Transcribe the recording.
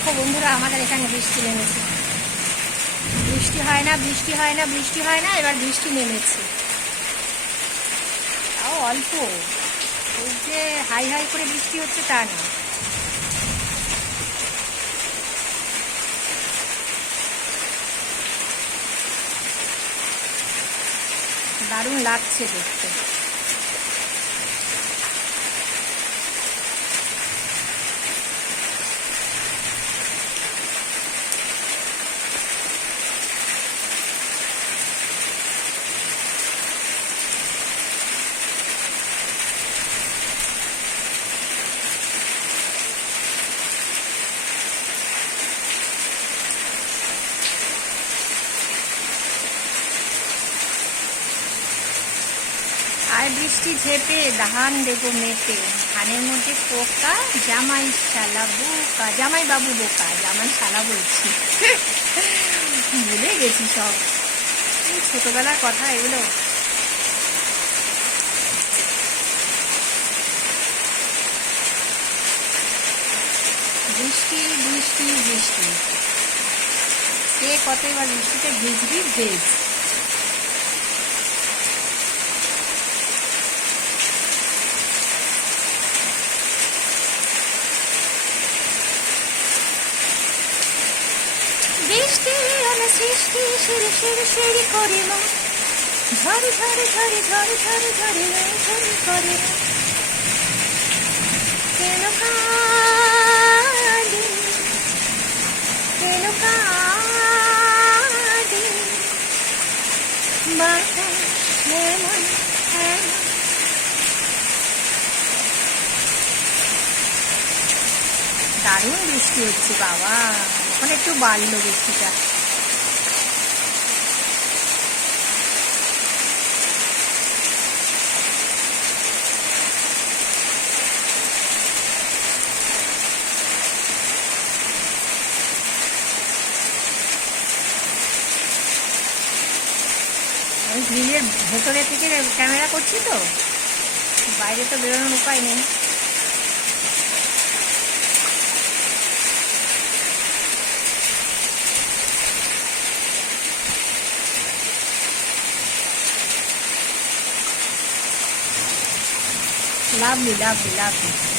দেখো বন্ধুরা, আমাদের এখানে বৃষ্টি নেমেছে। বৃষ্টি হয় না, বৃষ্টি হয় না, বৃষ্টি হয় না, এবার বৃষ্টি নেমেছে। তাও অল্প। ওই যে হাই হাই করে বৃষ্টি হচ্ছে তা না। দারুণ লাগছে দেখতে। আর বৃষ্টি ঝেপে ধান দেবো মেপে। ধানের মধ্যে পোকা, জামাই শালা বোকা, জামাই বাবু বোকা, জামাই শালা বলছি। ভুলে গেছি সব। ছোটবেলার কথা এগুলো। বৃষ্টি বৃষ্টি বৃষ্টি। কে কত এবার বৃষ্টিতে ভিজবি ভেজ। সৃষ্টি শিরি শিরি করিল ঝরি ঝরি ঝরি ঝরি ঝরি ঝরি ঝরি করিল কেন কাঁদি? কেন কাঁদি? বাতাস এমন এমন দারুণ বৃষ্টি হচ্ছে, বাবা। এখন একটু বাড়লো বৃষ্টিটা আমি ভেতরে থেকে ক্যামেরা করছি তো। বাইরে তো বেরোনোর উপায় নেই। Lovely, lovely, lovely.